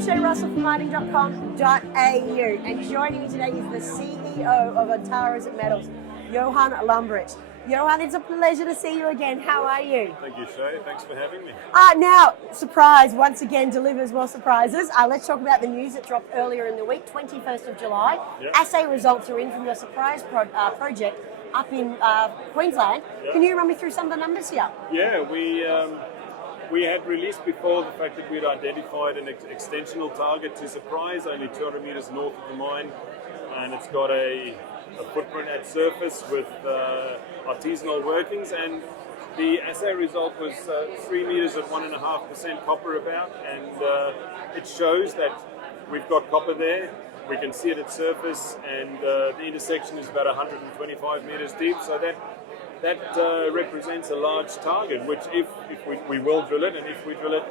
Shae Russell from mining.com.au, and joining me today is the CEO of Antares Metals, Johan Lambrechts. Johan, it's a pleasure to see you again. How are you? Thank you, Shae. Thanks for having me. Now, surprise once again delivers more surprises. Let's talk about the news that dropped earlier in the week, 21st of July. Yep. Assay results are in from your surprise project up in Queensland. Yep. Can you run me through some of the numbers here? Yeah, we had released before the fact that we'd identified an extensional target to Surprise, only 200 metres north of the mine, and it's got a footprint at surface with artisanal workings, and the assay result was 3 metres at 1.5% copper about, and it shows that we've got copper there. We can see it at surface, and the intersection is about 125 metres deep, so that represents a large target, which if we will drill it, and if we drill it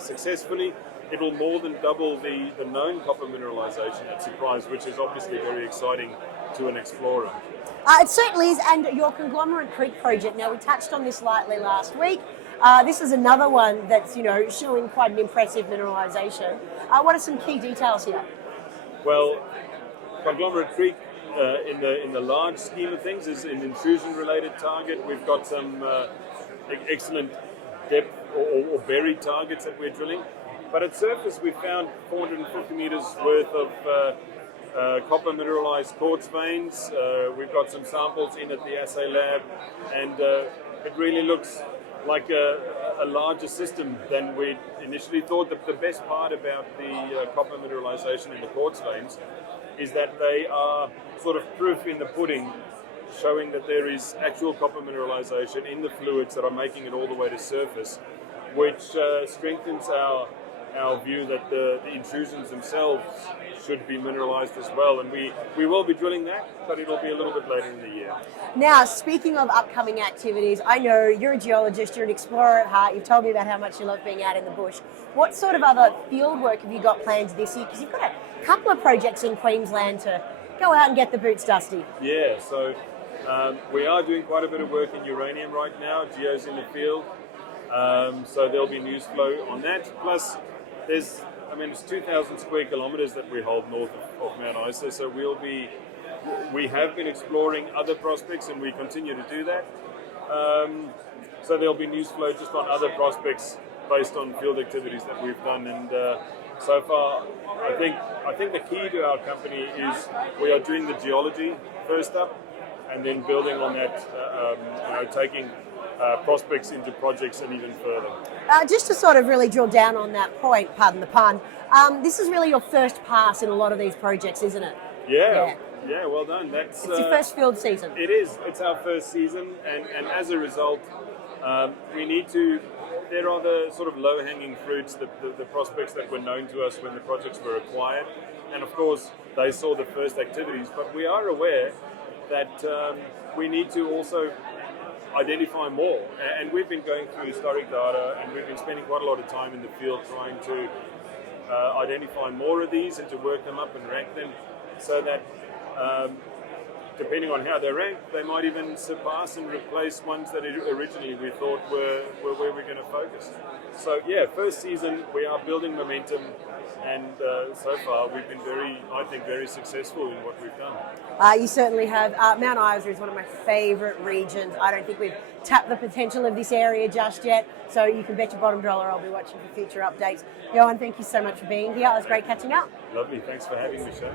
successfully, it will more than double the known copper mineralisation at Surprise, which is obviously very exciting to an explorer. It certainly is, and your Conglomerate Creek project, now we touched on this lightly last week. This is another one that's showing quite an impressive mineralisation. What are some key details here? Well, Conglomerate Creek, in the large scheme of things, is an intrusion-related target. We've got some excellent depth or buried targets that we're drilling. But at surface, we found 450 metres worth of copper mineralised quartz veins. We've got some samples in at the assay lab, and it really looks like a larger system than we initially thought. The best part about the copper mineralisation in the quartz veins is that they are sort of proof in the pudding, showing that there is actual copper mineralisation in the fluids that are making it all the way to surface, which strengthens our view that the intrusions themselves should be mineralised as well, and we will be drilling that, but it'll be a little bit later in the year. Now, speaking of upcoming activities, I know you're a geologist, you're an explorer at heart, you've told me about how much you love being out in the bush. What sort of other field work have you got planned this year? Because you've got a couple of projects in Queensland to go out and get the boots dusty. Yeah, so we are doing quite a bit of work in uranium right now. Geo's in the field, so there'll be news flow on that. Plus, it's 2,000 square kilometres that we hold north of Mount Isa, so we have been exploring other prospects, and we continue to do that. So there'll be news flow just on other prospects based on field activities that we've done, and so far, I think the key to our company is we are doing the geology first up, and then building on that, taking prospects into projects and even further. Just to sort of really drill down on that point, pardon the pun, this is really your first pass in a lot of these projects, isn't it? Yeah, well done. It's your first field season. It is. It's our first season, and as a result, we need to. There are the sort of low-hanging fruits, the prospects that were known to us when the projects were acquired, and of course they saw the first activities. But we are aware that we need to also identify more, and we've been going through historic data, and we've been spending quite a lot of time in the field trying to identify more of these and to work them up and rank them, so that depending on how they're ranked, they might even surpass and replace ones that originally we thought were where we're going to focus. So yeah, first season, we are building momentum, and so far we've been very successful in what we've done. You certainly have. Mount Isa is one of my favourite regions. I don't think we've tapped the potential of this area just yet, so you can bet your bottom dollar I'll be watching for future updates. Johan, thank you so much for being here. It was great catching up. Lovely. Thanks for having me, Shae.